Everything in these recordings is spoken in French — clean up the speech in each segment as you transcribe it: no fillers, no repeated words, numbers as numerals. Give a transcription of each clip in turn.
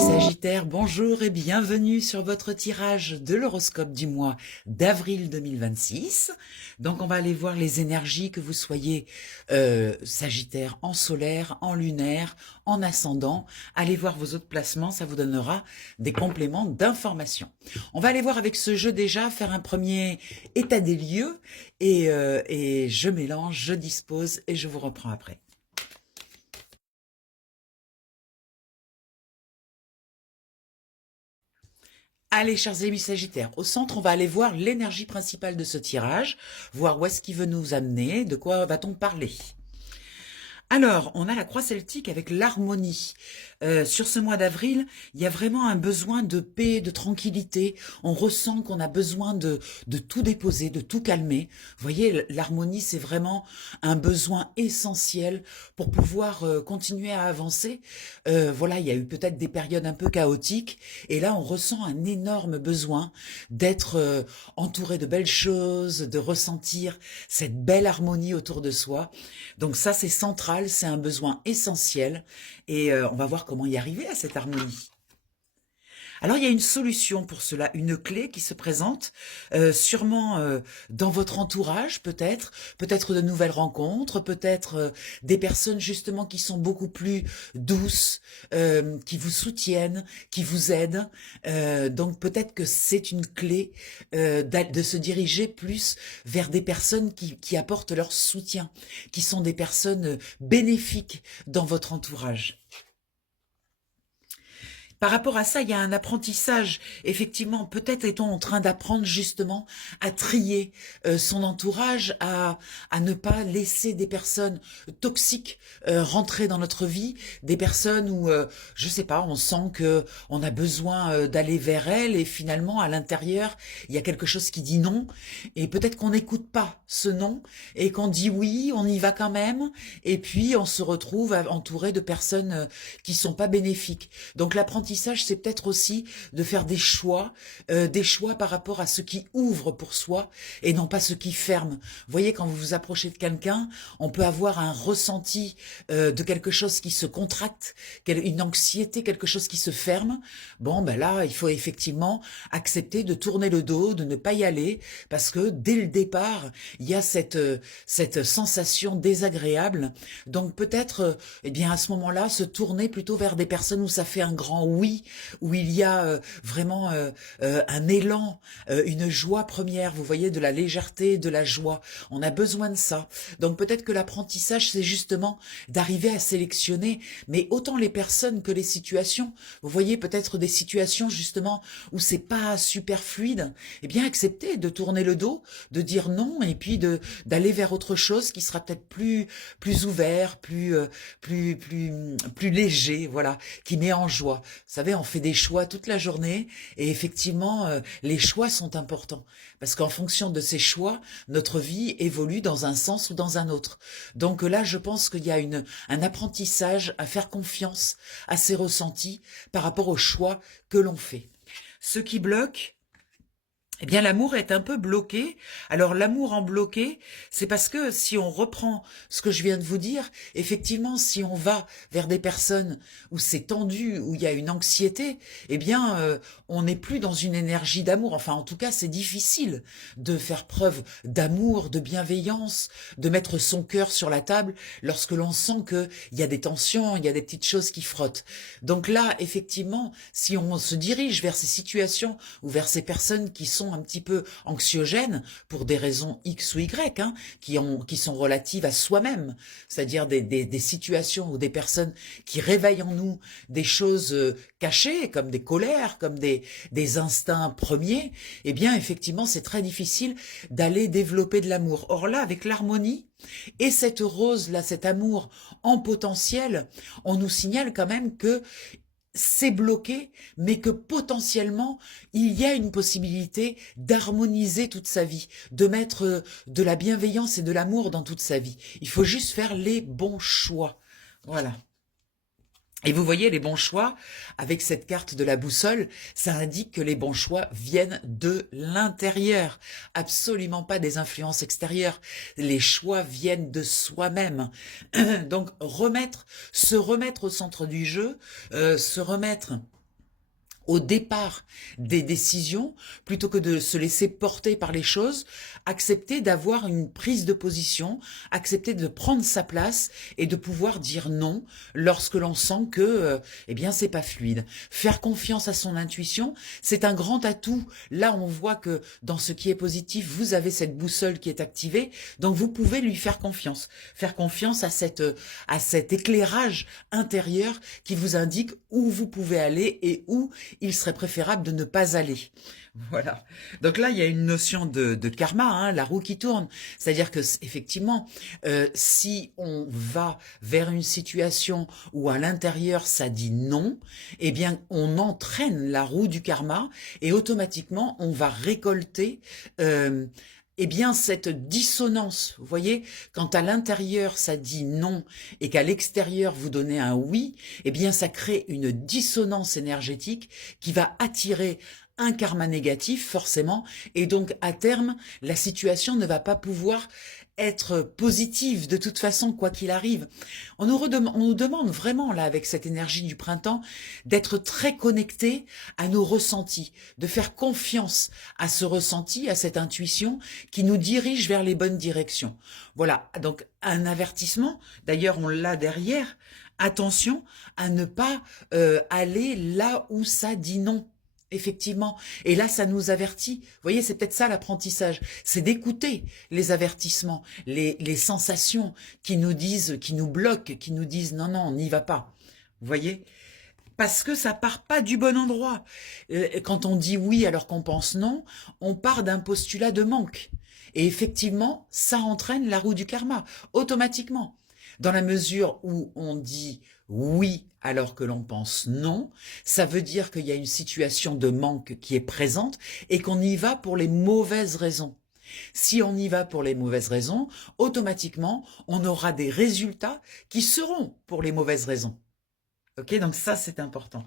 Sagittaire, bonjour et bienvenue sur votre tirage de l'horoscope du mois d'avril 2026. Donc on va aller voir les énergies, que vous soyez Sagittaire en solaire, en lunaire, en ascendant. Allez voir vos autres placements, ça vous donnera des compléments d'information. On va aller voir avec ce jeu déjà, faire un premier état des lieux et je mélange, je dispose et je vous reprends après. Allez, chers amis Sagittaires, au centre, on va aller voir l'énergie principale de ce tirage, voir où est-ce qu'il veut nous amener, de quoi va-t-on parler. Alors, on a la croix celtique avec l'harmonie. Sur ce mois d'avril, il y a vraiment un besoin de paix, de tranquillité. On ressent qu'on a besoin de tout déposer, de tout calmer. Vous voyez, l'harmonie, c'est vraiment un besoin essentiel pour pouvoir continuer à avancer. Voilà, il y a eu peut-être des périodes un peu chaotiques. Et là, on ressent un énorme besoin d'être entouré de belles choses, de ressentir cette belle harmonie autour de soi. Donc ça, c'est central. C'est un besoin essentiel et on va voir comment y arriver à cette harmonie. Alors, il y a une solution pour cela, une clé qui se présente, sûrement dans votre entourage peut-être de nouvelles rencontres, peut-être des personnes justement qui sont beaucoup plus douces, qui vous soutiennent, qui vous aident. Donc peut-être que c'est une clé de se diriger plus vers des personnes qui apportent leur soutien, qui sont des personnes bénéfiques dans votre entourage. Par rapport à ça, il y a un apprentissage. Effectivement, peut-être est-on en train d'apprendre justement à trier son entourage, à ne pas laisser des personnes toxiques rentrer dans notre vie, des personnes où, je sais pas, on sent que on a besoin d'aller vers elles et finalement, à l'intérieur, il y a quelque chose qui dit non. Et peut-être qu'on n'écoute pas ce non et qu'on dit oui, on y va quand même. Et puis, on se retrouve entouré de personnes qui sont pas bénéfiques. Donc, l'apprentissage, c'est peut-être aussi de faire des choix par rapport à ce qui ouvre pour soi et non pas ce qui ferme. Vous voyez, quand vous vous approchez de quelqu'un, on peut avoir un ressenti de quelque chose qui se contracte, une anxiété, quelque chose qui se ferme. Bon, ben là, il faut effectivement accepter de tourner le dos, de ne pas y aller, parce que dès le départ, il y a cette sensation désagréable. Donc peut-être, eh bien, à ce moment-là, se tourner plutôt vers des personnes où ça fait un grand oui, où il y a vraiment un élan, une joie première, vous voyez, de la légèreté, de la joie. On a besoin de ça. Donc peut-être que l'apprentissage, c'est justement d'arriver à sélectionner, mais autant les personnes que les situations. Vous voyez, peut-être des situations justement où c'est pas super fluide. Eh bien, accepter de tourner le dos, de dire non, et puis d'aller vers autre chose qui sera peut-être plus ouvert, plus léger, voilà, qui met en joie. Vous savez, on fait des choix toute la journée et effectivement, les choix sont importants parce qu'en fonction de ces choix, notre vie évolue dans un sens ou dans un autre. Donc là, je pense qu'il y a un apprentissage à faire confiance à ses ressentis par rapport aux choix que l'on fait. Ce qui bloque, eh bien, l'amour est un peu bloqué. Alors, l'amour en bloqué, c'est parce que si on reprend ce que je viens de vous dire, effectivement, si on va vers des personnes où c'est tendu, où il y a une anxiété, eh bien, on n'est plus dans une énergie d'amour. Enfin, en tout cas, c'est difficile de faire preuve d'amour, de bienveillance, de mettre son cœur sur la table lorsque l'on sent qu'il y a des tensions, il y a des petites choses qui frottent. Donc là, effectivement, si on se dirige vers ces situations ou vers ces personnes qui sont un petit peu anxiogènes pour des raisons X ou Y, hein, qui sont relatives à soi-même, c'est-à-dire des situations ou des personnes qui réveillent en nous des choses cachées, comme des colères, comme des instincts premiers, eh bien effectivement c'est très difficile d'aller développer de l'amour. Or là, avec l'harmonie et cette rose-là, cet amour en potentiel, on nous signale quand même que c'est bloqué, mais que potentiellement, il y a une possibilité d'harmoniser toute sa vie, de mettre de la bienveillance et de l'amour dans toute sa vie. Il faut juste faire les bons choix. Voilà. Et vous voyez, les bons choix, avec cette carte de la boussole, ça indique que les bons choix viennent de l'intérieur, absolument pas des influences extérieures. Les choix viennent de soi-même. Donc, se remettre au centre du jeu, se remettre au départ des décisions, plutôt que de se laisser porter par les choses, accepter d'avoir une prise de position, accepter de prendre sa place et de pouvoir dire non lorsque l'on sent que, eh bien, c'est pas fluide. Faire confiance à son intuition, c'est un grand atout. Là, on voit que dans ce qui est positif, vous avez cette boussole qui est activée, donc vous pouvez lui faire confiance. Faire confiance à cet éclairage intérieur qui vous indique où vous pouvez aller et où il serait préférable de ne pas aller. Voilà. Donc là, il y a une notion de karma, hein, la roue qui tourne. C'est-à-dire que effectivement, si on va vers une situation où à l'intérieur ça dit non, eh bien, on entraîne la roue du karma et automatiquement, on va récolter eh bien, cette dissonance, vous voyez, quand à l'intérieur ça dit non et qu'à l'extérieur vous donnez un oui, eh bien, ça crée une dissonance énergétique qui va attirer un karma négatif, forcément, et donc, à terme, la situation ne va pas pouvoir être positive de toute façon, quoi qu'il arrive. On nous demande vraiment, là, avec cette énergie du printemps, d'être très connecté à nos ressentis, de faire confiance à ce ressenti, à cette intuition qui nous dirige vers les bonnes directions. Voilà, donc un avertissement, d'ailleurs on l'a derrière, attention à ne pas aller là où ça dit non. Effectivement. Et là, ça nous avertit. Vous voyez, c'est peut-être ça l'apprentissage. C'est d'écouter les avertissements, les sensations qui nous disent, qui nous bloquent, qui nous disent non, non, on n'y va pas. Vous voyez? Parce que ça part pas du bon endroit. Quand on dit oui alors qu'on pense non, on part d'un postulat de manque. Et effectivement, ça entraîne la roue du karma, automatiquement. Dans la mesure où on dit oui alors que l'on pense non, ça veut dire qu'il y a une situation de manque qui est présente et qu'on y va pour les mauvaises raisons. Si on y va pour les mauvaises raisons, automatiquement, on aura des résultats qui seront pour les mauvaises raisons. Ok, donc ça, c'est important.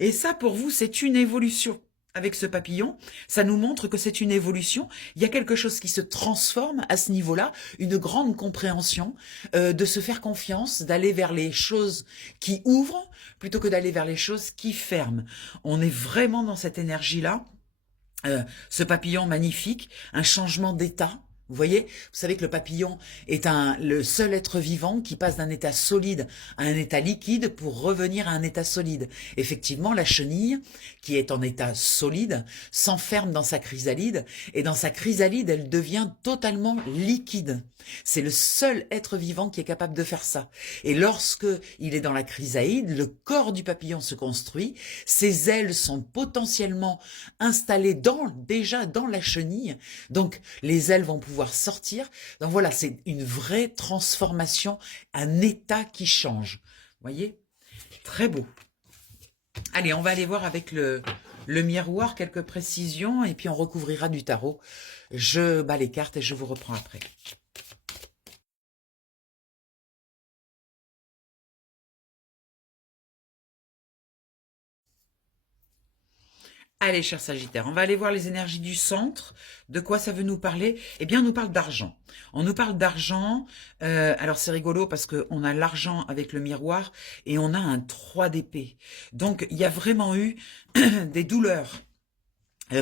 Et ça, pour vous, c'est une évolution. Avec ce papillon, ça nous montre que c'est une évolution. Il y a quelque chose qui se transforme à ce niveau-là, une grande compréhension, de se faire confiance, d'aller vers les choses qui ouvrent plutôt que d'aller vers les choses qui ferment. On est vraiment dans cette énergie-là. Ce papillon magnifique, un changement d'état. Vous voyez, vous savez que le papillon est le seul être vivant qui passe d'un état solide à un état liquide pour revenir à un état solide. Effectivement, la chenille, qui est en état solide, s'enferme dans sa chrysalide et dans sa chrysalide, elle devient totalement liquide. C'est le seul être vivant qui est capable de faire ça. Et lorsque il est dans la chrysalide, le corps du papillon se construit, ses ailes sont potentiellement installées déjà dans la chenille, donc les ailes vont pouvoir sortir. Donc voilà, c'est une vraie transformation, un état qui change. Vous voyez? Très beau. Allez, on va aller voir avec le miroir quelques précisions et puis on recouvrira du tarot. Je bats les cartes et je vous reprends après. Allez, cher Sagittaire, on va aller voir les énergies du centre. De quoi ça veut nous parler? Eh bien, on nous parle d'argent. On nous parle d'argent. Alors, c'est rigolo parce qu'on a l'argent avec le miroir et on a un 3 d'épée. Donc, il y a vraiment eu des douleurs.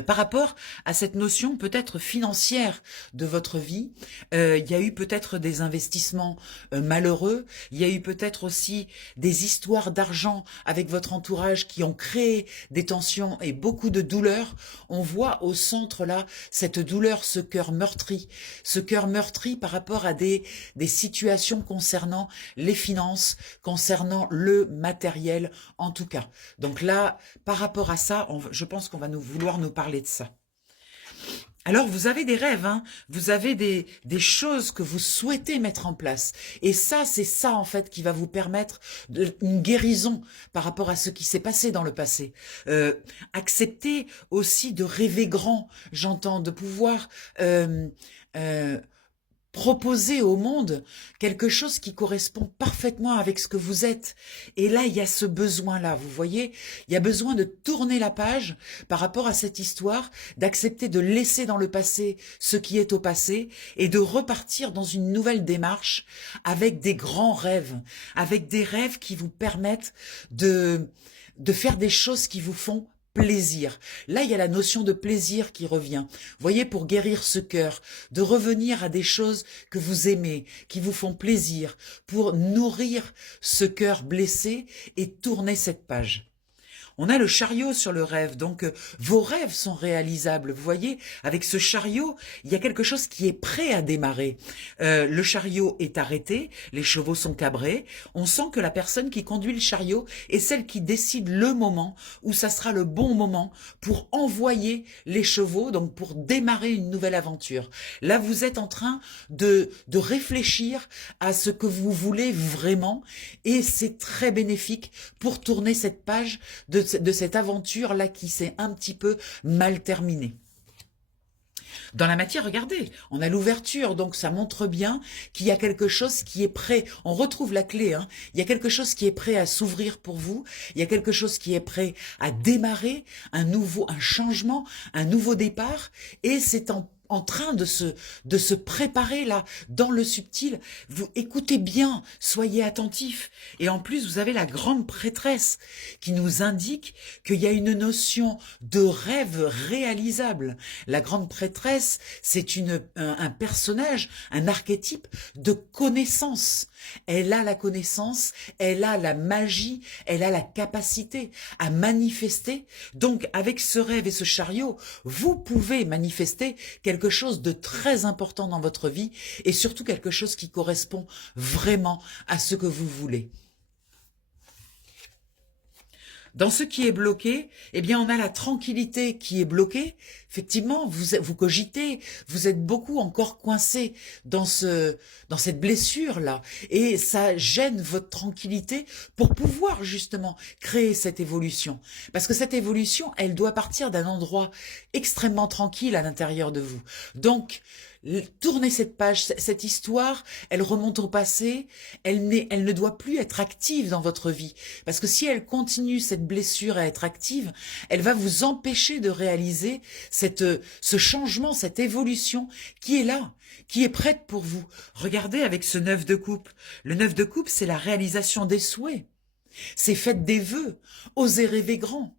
Par rapport à cette notion peut-être financière de votre vie, il y a eu peut-être des investissements malheureux, il y a eu peut-être aussi des histoires d'argent avec votre entourage qui ont créé des tensions et beaucoup de douleurs. On voit au centre là cette douleur, ce cœur meurtri par rapport à des situations concernant les finances, concernant le matériel en tout cas. Donc là, par rapport à ça, je pense qu'on va vouloir nous parler de ça. Alors, vous avez des rêves, hein, vous avez des choses que vous souhaitez mettre en place. Et ça, c'est ça, en fait, qui va vous permettre une guérison par rapport à ce qui s'est passé dans le passé. Accepter aussi de rêver grand, j'entends, de pouvoir proposer au monde quelque chose qui correspond parfaitement avec ce que vous êtes. Et là, il y a ce besoin-là, vous voyez, il y a besoin de tourner la page par rapport à cette histoire, d'accepter de laisser dans le passé ce qui est au passé et de repartir dans une nouvelle démarche avec des grands rêves, avec des rêves qui vous permettent de faire des choses qui vous font plaisir. Là, il y a la notion de plaisir qui revient. Voyez, pour guérir ce cœur, de revenir à des choses que vous aimez, qui vous font plaisir, pour nourrir ce cœur blessé et tourner cette page. On a le chariot sur le rêve, donc vos rêves sont réalisables. Vous voyez, avec ce chariot, il y a quelque chose qui est prêt à démarrer. Le chariot est arrêté, les chevaux sont cabrés. On sent que la personne qui conduit le chariot est celle qui décide le moment où ça sera le bon moment pour envoyer les chevaux, donc pour démarrer une nouvelle aventure. Là, vous êtes en train de réfléchir à ce que vous voulez vraiment et c'est très bénéfique pour tourner cette page de cette aventure-là qui s'est un petit peu mal terminée. Dans la matière, regardez, on a l'ouverture, donc ça montre bien qu'il y a quelque chose qui est prêt. On retrouve la clé, hein. Il y a quelque chose qui est prêt à s'ouvrir pour vous. Il y a quelque chose qui est prêt à démarrer un changement, un nouveau départ. Et c'est en train de se préparer là, dans le subtil. Vous écoutez bien, soyez attentifs. Et en plus, vous avez la grande prêtresse qui nous indique qu'il y a une notion de rêve réalisable. La grande prêtresse, c'est un personnage, un archétype de connaissance. Elle a la connaissance, elle a la magie, elle a la capacité à manifester. Donc, avec ce rêve et ce chariot, vous pouvez manifester quelque chose de très important dans votre vie et surtout quelque chose qui correspond vraiment à ce que vous voulez. Dans ce qui est bloqué, eh bien, on a la tranquillité qui est bloquée. Effectivement, vous cogitez, vous êtes beaucoup encore coincé dans cette blessure-là. Et ça gêne votre tranquillité pour pouvoir justement créer cette évolution. Parce que cette évolution, elle doit partir d'un endroit extrêmement tranquille à l'intérieur de vous. Donc, tournez cette page, cette histoire, elle remonte au passé, elle ne doit plus être active dans votre vie. Parce que si elle continue, cette blessure, à être active, elle va vous empêcher de réaliser ce changement, cette évolution qui est là, qui est prête pour vous. Regardez avec ce 9 de coupe. Le 9 de coupe, c'est la réalisation des souhaits. C'est faites des vœux, osez rêver grand.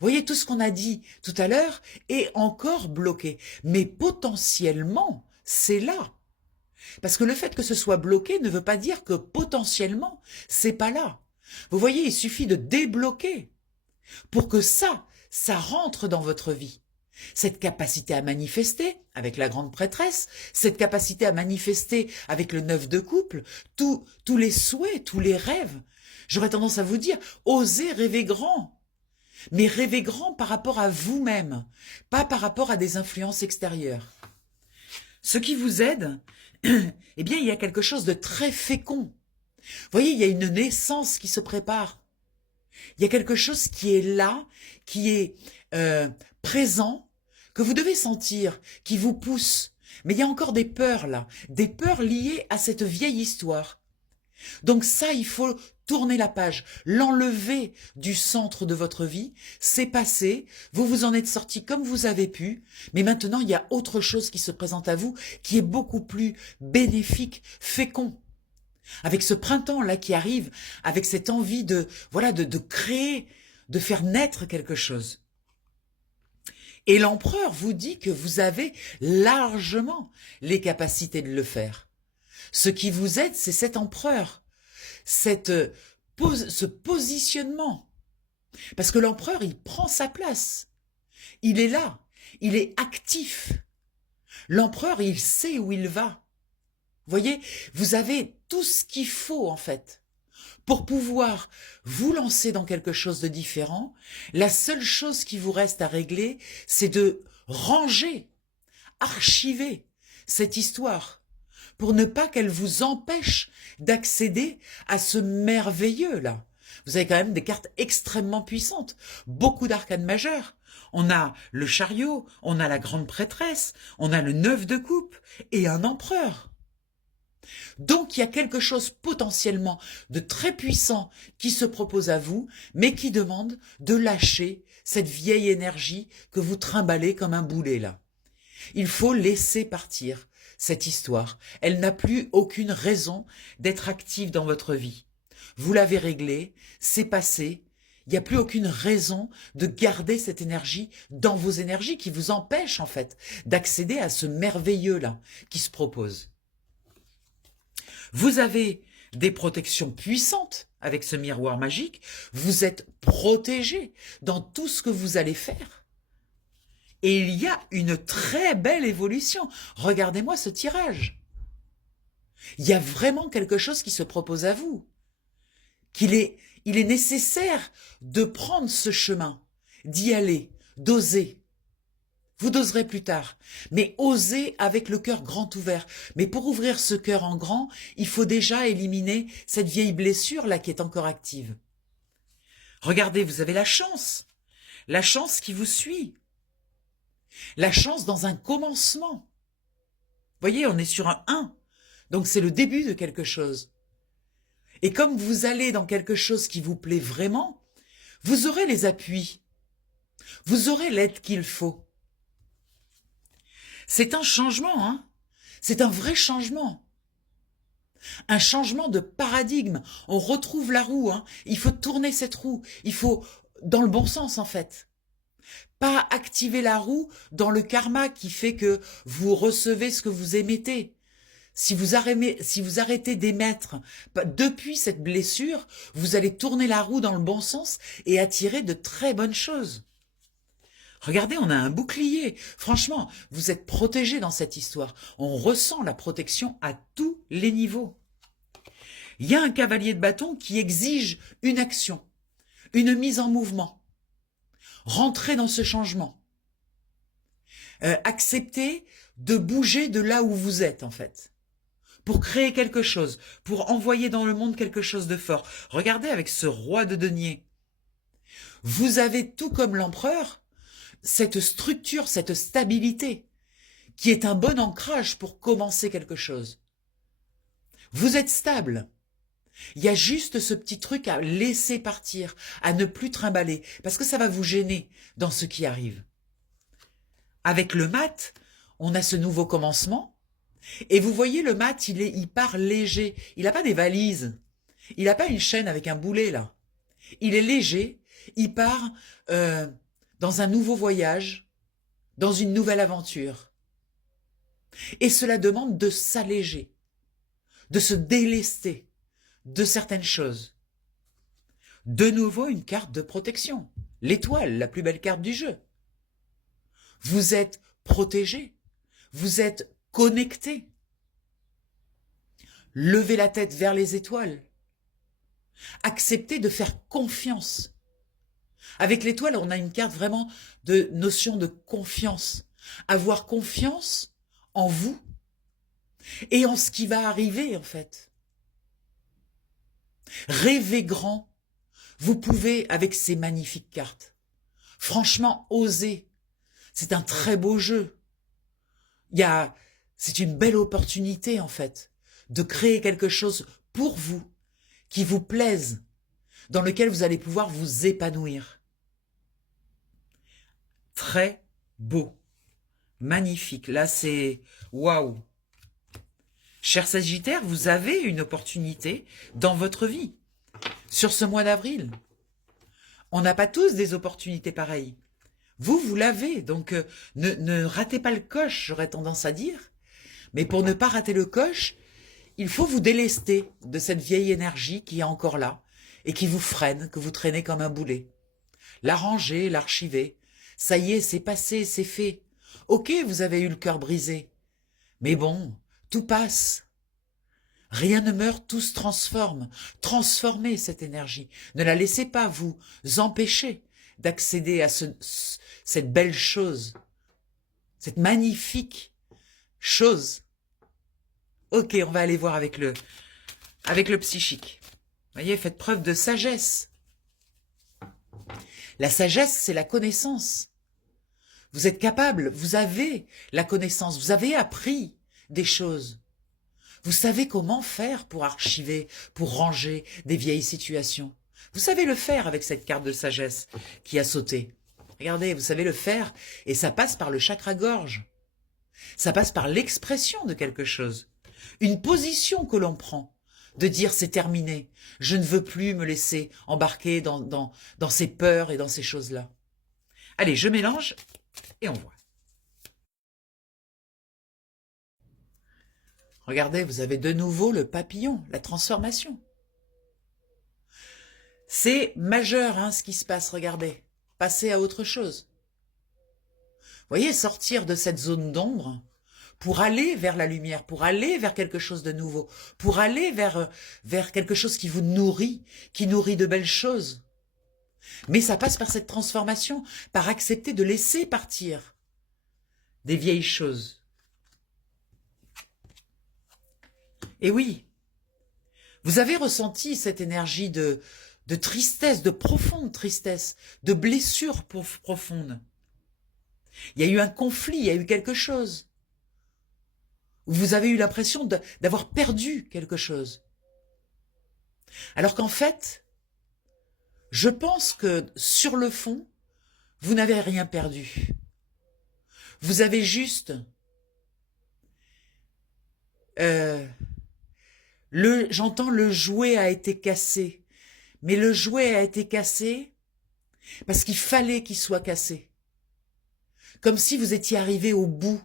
Voyez, tout ce qu'on a dit tout à l'heure est encore bloqué. Mais potentiellement, c'est là. Parce que le fait que ce soit bloqué ne veut pas dire que potentiellement, c'est pas là. Vous voyez, il suffit de débloquer pour que ça rentre dans votre vie. Cette capacité à manifester avec la grande prêtresse, cette capacité à manifester avec le 9 de couple, tous les souhaits, tous les rêves. J'aurais tendance à vous dire, osez rêver grand. Mais rêvez grand par rapport à vous-même, pas par rapport à des influences extérieures. Ce qui vous aide, eh bien, il y a quelque chose de très fécond. Vous voyez, il y a une naissance qui se prépare. Il y a quelque chose qui est là, qui est présent, que vous devez sentir, qui vous pousse. Mais il y a encore des peurs là, des peurs liées à cette vieille histoire. Donc ça, il faut tourner la page, l'enlever du centre de votre vie, c'est passé, vous vous en êtes sorti comme vous avez pu, mais maintenant il y a autre chose qui se présente à vous, qui est beaucoup plus bénéfique, fécond. Avec ce printemps-là qui arrive, avec cette envie de créer, de faire naître quelque chose. Et l'empereur vous dit que vous avez largement les capacités de le faire. Ce qui vous aide, c'est cet empereur, ce positionnement. Parce que l'empereur, il prend sa place. Il est là, il est actif. L'empereur, il sait où il va. Vous voyez, vous avez tout ce qu'il faut en fait. Pour pouvoir vous lancer dans quelque chose de différent, la seule chose qui vous reste à régler, c'est de ranger, archiver cette histoire pour ne pas qu'elle vous empêche d'accéder à ce merveilleux-là. Vous avez quand même des cartes extrêmement puissantes, beaucoup d'arcanes majeures. On a le chariot, on a la grande prêtresse, on a le 9 de coupe et un empereur. Donc il y a quelque chose potentiellement de très puissant qui se propose à vous, mais qui demande de lâcher cette vieille énergie que vous trimballez comme un boulet là. Il faut laisser partir cette histoire. Elle n'a plus aucune raison d'être active dans votre vie. Vous l'avez réglée, c'est passé, Il n'y a plus aucune raison de garder cette énergie dans vos énergies qui vous empêche en fait d'accéder à ce merveilleux-là qui se propose. Vous avez des protections puissantes avec ce miroir magique. Vous êtes protégé dans tout ce que vous allez faire. Et il y a une très belle évolution. Regardez-moi ce tirage. Il y a vraiment quelque chose qui se propose à vous. Il est nécessaire de prendre ce chemin, d'y aller, d'oser. Vous doserez plus tard, mais osez avec le cœur grand ouvert. Mais pour ouvrir ce cœur en grand, il faut déjà éliminer cette vieille blessure là qui est encore active. Regardez, vous avez la chance qui vous suit, la chance dans un commencement. Vous voyez, on est sur un 1, donc c'est le début de quelque chose. Et comme vous allez dans quelque chose qui vous plaît vraiment, vous aurez les appuis, vous aurez l'aide qu'il faut. C'est un changement, hein. C'est un vrai changement. Un changement de paradigme. On retrouve la roue, hein. Il faut tourner cette roue. Il faut, dans le bon sens en fait. Pas activer la roue dans le karma qui fait que vous recevez ce que vous émettez. Si vous arrêtez d'émettre depuis cette blessure, vous allez tourner la roue dans le bon sens et attirer de très bonnes choses. Regardez, on a un bouclier. Franchement, vous êtes protégés dans cette histoire. On ressent la protection à tous les niveaux. Il y a un cavalier de bâton qui exige une action, une mise en mouvement. Rentrez dans ce changement. Acceptez de bouger de là où vous êtes, en fait. Pour créer quelque chose, pour envoyer dans le monde quelque chose de fort. Regardez avec ce roi de denier. Vous avez, tout comme l'empereur, cette structure, cette stabilité, qui est un bon ancrage pour commencer quelque chose. Vous êtes stable. Il y a juste ce petit truc à laisser partir, à ne plus trimballer, parce que ça va vous gêner dans ce qui arrive. Avec le mat, on a ce nouveau commencement, et vous voyez le mat, il part léger, il n'a pas des valises, il n'a pas une chaîne avec un boulet là. Il est léger, il part dans un nouveau voyage, dans une nouvelle aventure. Et cela demande de s'alléger, de se délester de certaines choses. De nouveau, une carte de protection. L'étoile, la plus belle carte du jeu. Vous êtes protégé, vous êtes connecté. Levez la tête vers les étoiles. Acceptez de faire confiance. Avec l'étoile, on a une carte vraiment de notion de confiance. Avoir confiance en vous et en ce qui va arriver, en fait. Rêvez grand. Vous pouvez avec ces magnifiques cartes. Franchement, osez. C'est un très beau jeu. C'est une belle opportunité, en fait, de créer quelque chose pour vous, qui vous plaise, dans lequel vous allez pouvoir vous épanouir. Très beau. Magnifique. Là, c'est waouh. Cher Sagittaire, vous avez une opportunité dans votre vie. Sur ce mois d'avril, on n'a pas tous des opportunités pareilles. Vous l'avez, donc ne ratez pas le coche, j'aurais tendance à dire. Mais pour ne pas rater le coche, il faut vous délester de cette vieille énergie qui est encore là et qui vous freine, que vous traînez comme un boulet. La ranger, l'archiver. Ça y est, c'est passé, c'est fait. Ok, vous avez eu le cœur brisé. Mais bon, tout passe. Rien ne meurt, tout se transforme. Transformez cette énergie. Ne la laissez pas vous empêcher d'accéder à cette belle chose, cette magnifique chose. Ok, on va aller voir avec le psychique. Vous voyez, faites preuve de sagesse. La sagesse, c'est la connaissance. Vous êtes capable, vous avez la connaissance, vous avez appris des choses. Vous savez comment faire pour archiver, pour ranger des vieilles situations. Vous savez le faire avec cette carte de sagesse qui a sauté. Regardez, vous savez le faire et ça passe par le chakra-gorge. Ça passe par l'expression de quelque chose. Une position que l'on prend. de dire c'est terminé. Je ne veux plus me laisser embarquer dans ces peurs et dans ces choses-là. Allez, je mélange et on voit. Regardez, vous avez de nouveau le papillon, la transformation. C'est majeur hein, ce qui se passe, regardez. Passer à autre chose. Vous voyez, sortir de cette zone d'ombre pour aller vers la lumière, pour aller vers quelque chose de nouveau, pour aller vers quelque chose qui vous nourrit, qui nourrit de belles choses. Mais ça passe par cette transformation, par accepter de laisser partir des vieilles choses. Et oui, vous avez ressenti cette énergie de tristesse, de profonde tristesse, de blessure profonde. Il y a eu un conflit, il y a eu quelque chose. Vous avez eu l'impression d'avoir perdu quelque chose. Alors qu'en fait, je pense que sur le fond, vous n'avez rien perdu. Vous avez juste j'entends le jouet a été cassé. Mais le jouet a été cassé parce qu'il fallait qu'il soit cassé. Comme si vous étiez arrivé au bout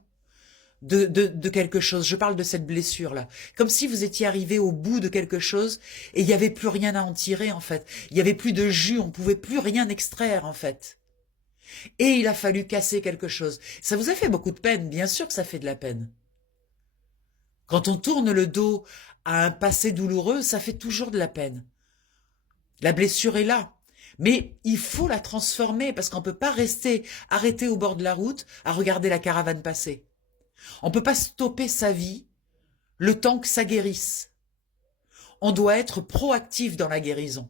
de quelque chose. Je parle de cette blessure-là. Comme si vous étiez arrivé au bout de quelque chose et il n'y avait plus rien à en tirer, en fait. Il n'y avait plus de jus, on ne pouvait plus rien extraire, en fait. Et il a fallu casser quelque chose. Ça vous a fait beaucoup de peine, bien sûr que ça fait de la peine. Quand on tourne le dos à un passé douloureux, ça fait toujours de la peine. La blessure est là. Mais il faut la transformer parce qu'on ne peut pas rester arrêté au bord de la route à regarder la caravane passer. On ne peut pas stopper sa vie le temps que ça guérisse. On doit être proactif dans la guérison.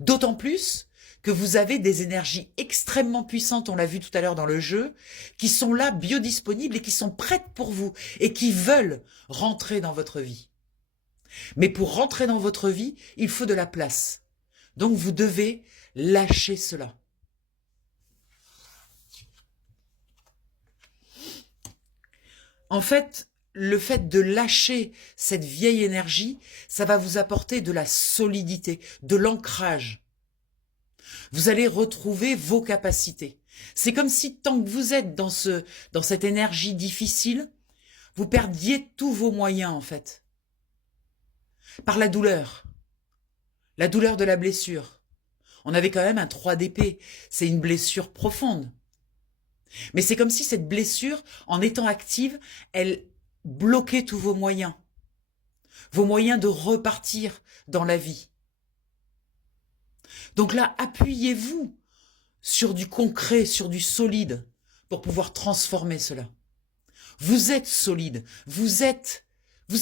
D'autant plus que vous avez des énergies extrêmement puissantes, on l'a vu tout à l'heure dans le jeu, qui sont là biodisponibles et qui sont prêtes pour vous et qui veulent rentrer dans votre vie. Mais pour rentrer dans votre vie, il faut de la place. Donc vous devez lâcher cela. En fait, le fait de lâcher cette vieille énergie, ça va vous apporter de la solidité, de l'ancrage. Vous allez retrouver vos capacités. C'est comme si tant que vous êtes dans cette énergie difficile, vous perdiez tous vos moyens en fait. Par la douleur de la blessure. On avait quand même un 3 d'épée, c'est une blessure profonde. Mais c'est comme si cette blessure, en étant active, elle bloquait tous vos moyens de repartir dans la vie. Donc là, appuyez-vous sur du concret, sur du solide, pour pouvoir transformer cela. Vous êtes solide, vous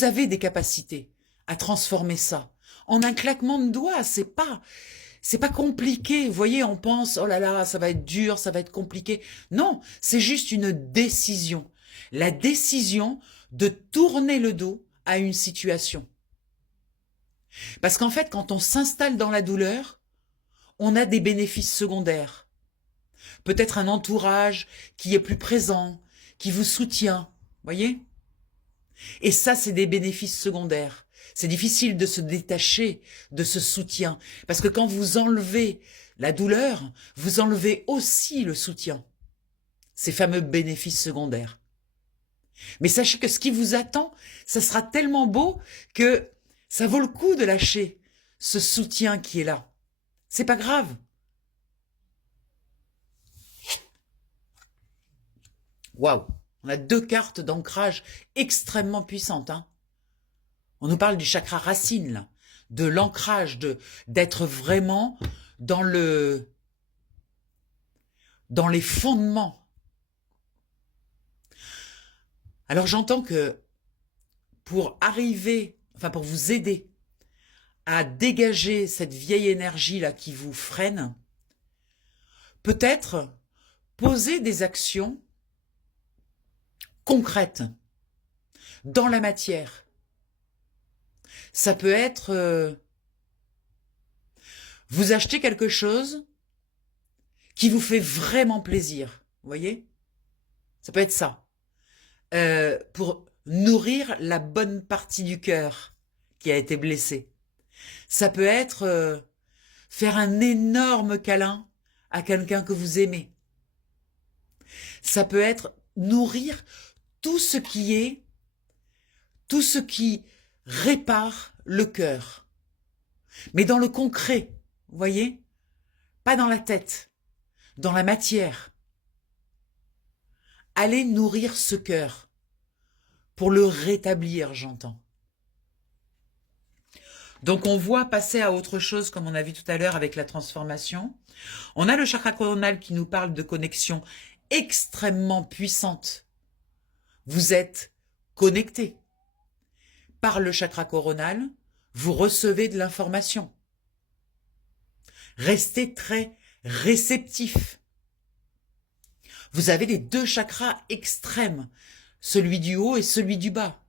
avez des capacités à transformer ça. En un claquement de doigts, c'est pas compliqué. Vous voyez, on pense, oh là là, ça va être dur, ça va être compliqué. Non, c'est juste une décision. La décision de tourner le dos à une situation. Parce qu'en fait, quand on s'installe dans la douleur, on a des bénéfices secondaires. Peut-être un entourage qui est plus présent, qui vous soutient, voyez? Et ça, c'est des bénéfices secondaires. C'est difficile de se détacher de ce soutien, parce que quand vous enlevez la douleur, vous enlevez aussi le soutien, ces fameux bénéfices secondaires. Mais sachez que ce qui vous attend, ça sera tellement beau que ça vaut le coup de lâcher ce soutien qui est là. C'est pas grave. Waouh, on a 2 cartes d'ancrage extrêmement puissantes. Hein. On nous parle du chakra racine, là, de l'ancrage, d'être vraiment dans les fondements. Alors j'entends que pour vous aider à dégager cette vieille énergie-là qui vous freine, peut-être poser des actions concrètes dans la matière. Ça peut être vous achetez quelque chose qui vous fait vraiment plaisir, vous voyez? Ça peut être ça. Pour nourrir la bonne partie du cœur qui a été blessée. Ça peut être faire un énorme câlin à quelqu'un que vous aimez. Ça peut être nourrir tout ce qui répare le cœur. Mais dans le concret, vous voyez? Pas dans la tête, dans la matière. Allez nourrir ce cœur pour le rétablir, j'entends. Donc on voit passer à autre chose, comme on a vu tout à l'heure avec la transformation. On a le chakra coronal qui nous parle de connexion extrêmement puissante. Vous êtes connecté. Par le chakra coronal, vous recevez de l'information. Restez très réceptif. Vous avez les deux chakras extrêmes, celui du haut et celui du bas.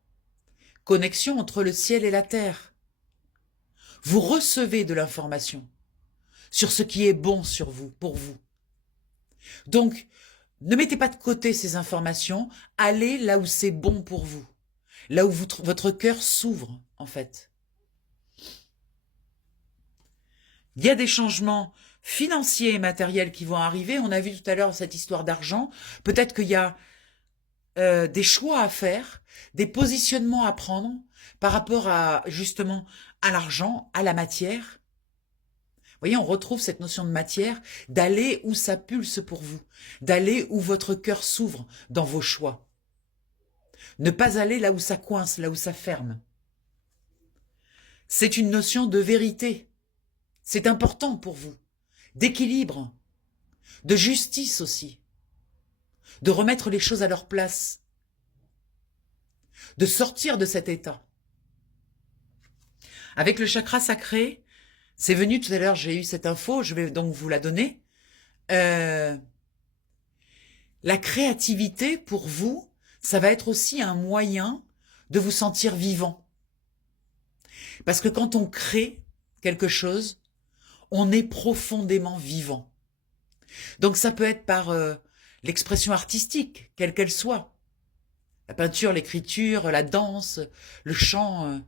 Connexion entre le ciel et la terre. Vous recevez de l'information sur ce qui est bon sur vous, pour vous. Donc, ne mettez pas de côté ces informations, allez là où c'est bon pour vous, là où votre cœur s'ouvre, en fait. Il y a des changements financiers et matériels qui vont arriver. On a vu tout à l'heure cette histoire d'argent. Peut-être qu'il y a des choix à faire, des positionnements à prendre par rapport à, justement, à l'argent, à la matière. Vous voyez, on retrouve cette notion de matière, d'aller où ça pulse pour vous, d'aller où votre cœur s'ouvre dans vos choix. Ne pas aller là où ça coince, là où ça ferme. C'est une notion de vérité. C'est important pour vous. D'équilibre, de justice aussi. De remettre les choses à leur place. De sortir de cet état. Avec le chakra sacré, c'est venu tout à l'heure, j'ai eu cette info, je vais donc vous la donner. La créativité, pour vous, ça va être aussi un moyen de vous sentir vivant. Parce que quand on crée quelque chose, on est profondément vivant. Donc ça peut être par l'expression artistique, quelle qu'elle soit. La peinture, l'écriture, la danse, le chant,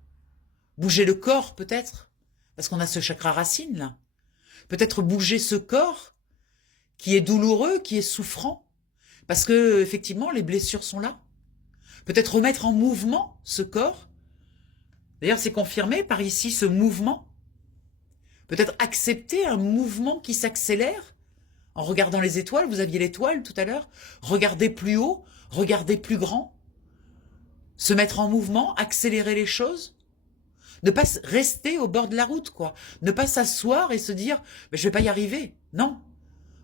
bouger le corps peut-être. Parce qu'on a ce chakra racine, là. Peut-être bouger ce corps qui est douloureux, qui est souffrant. Parce que, effectivement, les blessures sont là. Peut-être remettre en mouvement ce corps. D'ailleurs, c'est confirmé par ici, ce mouvement. Peut-être accepter un mouvement qui s'accélère. En regardant les étoiles, vous aviez l'étoile tout à l'heure. Regardez plus haut, regardez plus grand. Se mettre en mouvement, accélérer les choses. Ne pas rester au bord de la route, quoi. Ne pas s'asseoir et se dire « je vais pas y arriver ». Non.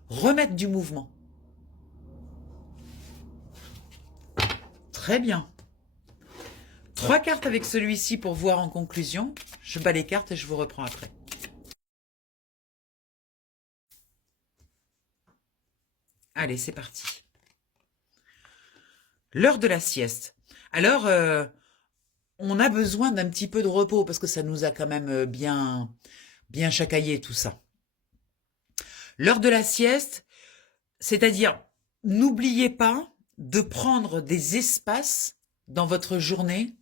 Remettre du mouvement. Très bien. 3 cartes avec celui-ci pour voir en conclusion. Je bats les cartes et je vous reprends après. Allez, c'est parti. L'heure de la sieste. Alors, on a besoin d'un petit peu de repos parce que ça nous a quand même bien chacaillé tout ça. L'heure de la sieste, c'est-à-dire, n'oubliez pas de prendre des espaces dans votre journée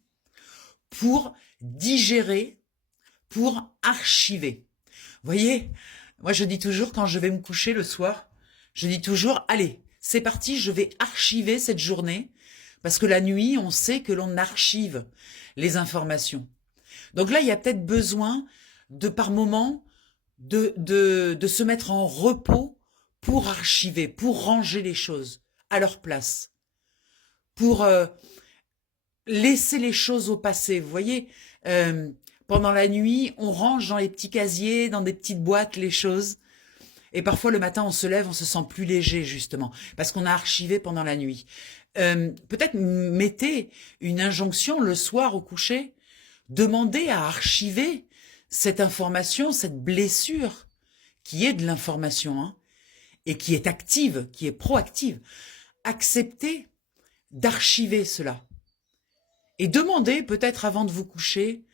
pour digérer, pour archiver. Vous voyez, moi je dis toujours quand je vais me coucher le soir, je dis toujours, allez, c'est parti, je vais archiver cette journée. Parce que la nuit, on sait que l'on archive les informations. Donc là, il y a peut-être besoin de, par moment, de se mettre en repos pour archiver, pour ranger les choses à leur place, pour laisser les choses au passé. Vous voyez, pendant la nuit, on range dans les petits casiers, dans des petites boîtes les choses. Et parfois, le matin, on se lève, on se sent plus léger, justement, parce qu'on a archivé pendant la nuit. Peut-être mettez une injonction le soir au coucher, demandez à archiver cette information, cette blessure, qui est de l'information, hein, et qui est active, qui est proactive. Acceptez d'archiver cela. Et demandez, peut-être avant de vous coucher,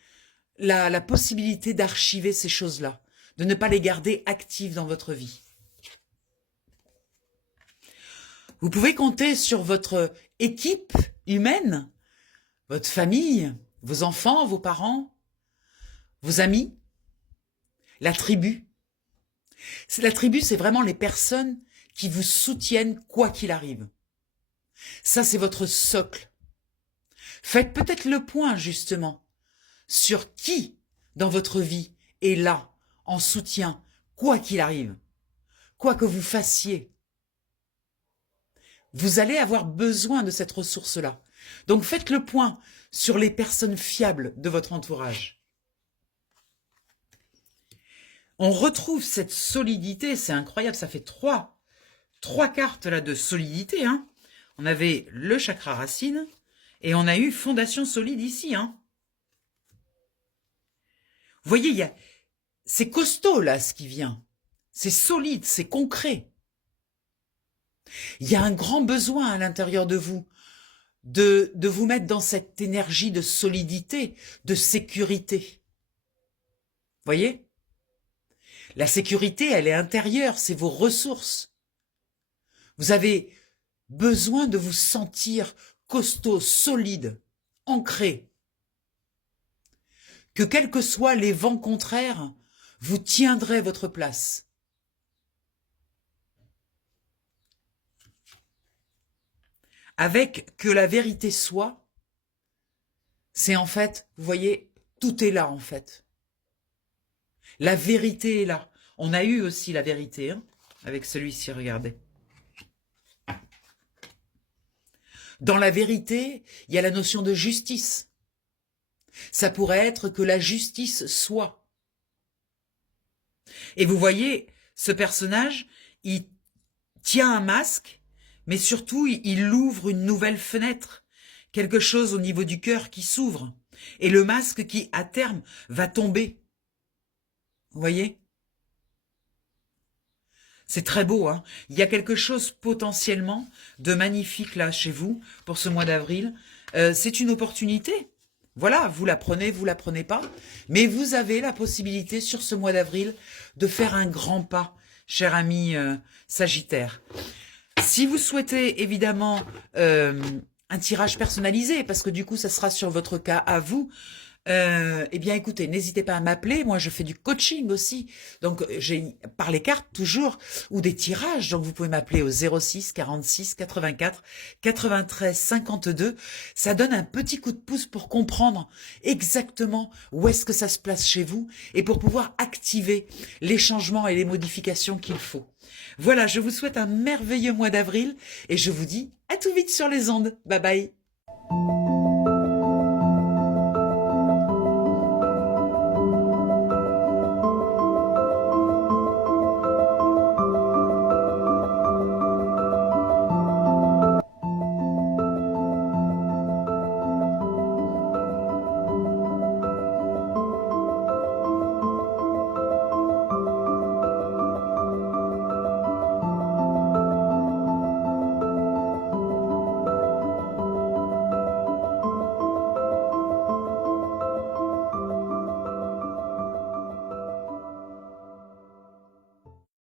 la possibilité d'archiver ces choses-là, de ne pas les garder actives dans votre vie. Vous pouvez compter sur votre équipe humaine, votre famille, vos enfants, vos parents, vos amis, la tribu. La tribu, c'est vraiment les personnes qui vous soutiennent quoi qu'il arrive. Ça, c'est votre socle. Faites peut-être le point, justement, sur qui, dans votre vie, est là, en soutien, quoi qu'il arrive, quoi que vous fassiez. Vous allez avoir besoin de cette ressource-là. Donc faites le point sur les personnes fiables de votre entourage. On retrouve cette solidité, c'est incroyable, ça fait trois cartes là de solidité. Hein. On avait le chakra racine et on a eu fondation solide ici. Hein. Vous voyez, c'est costaud là ce qui vient. C'est solide, c'est concret. Il y a un grand besoin à l'intérieur de vous de vous mettre dans cette énergie de solidité, de sécurité. Vous voyez ? La sécurité, elle est intérieure, c'est vos ressources. Vous avez besoin de vous sentir costaud, solide, ancré. Que quels que soient les vents contraires, vous tiendrez votre place. Avec que la vérité soit, c'est en fait, vous voyez, tout est là en fait. La vérité est là. On a eu aussi la vérité, hein, avec celui-ci, regardez. Dans la vérité, il y a la notion de justice. Ça pourrait être que la justice soit. Et vous voyez, ce personnage, il tient un masque, mais surtout, il ouvre une nouvelle fenêtre. Quelque chose au niveau du cœur qui s'ouvre. Et le masque qui, à terme, va tomber. Vous voyez ? C'est très beau, hein. Il y a quelque chose potentiellement de magnifique là chez vous pour ce mois d'avril. C'est une opportunité. Voilà, vous la prenez pas. Mais vous avez la possibilité sur ce mois d'avril de faire un grand pas, cher ami Sagittaire. Si vous souhaitez évidemment un tirage personnalisé, parce que du coup ça sera sur votre cas à vous, eh bien écoutez, n'hésitez pas à m'appeler, moi je fais du coaching aussi, donc j'ai par les cartes toujours, ou des tirages, donc vous pouvez m'appeler au 06 46 84 93 52, ça donne un petit coup de pouce pour comprendre exactement où est-ce que ça se place chez vous, et pour pouvoir activer les changements et les modifications qu'il faut. Voilà, je vous souhaite un merveilleux mois d'avril, et je vous dis à tout vite sur les ondes, bye bye.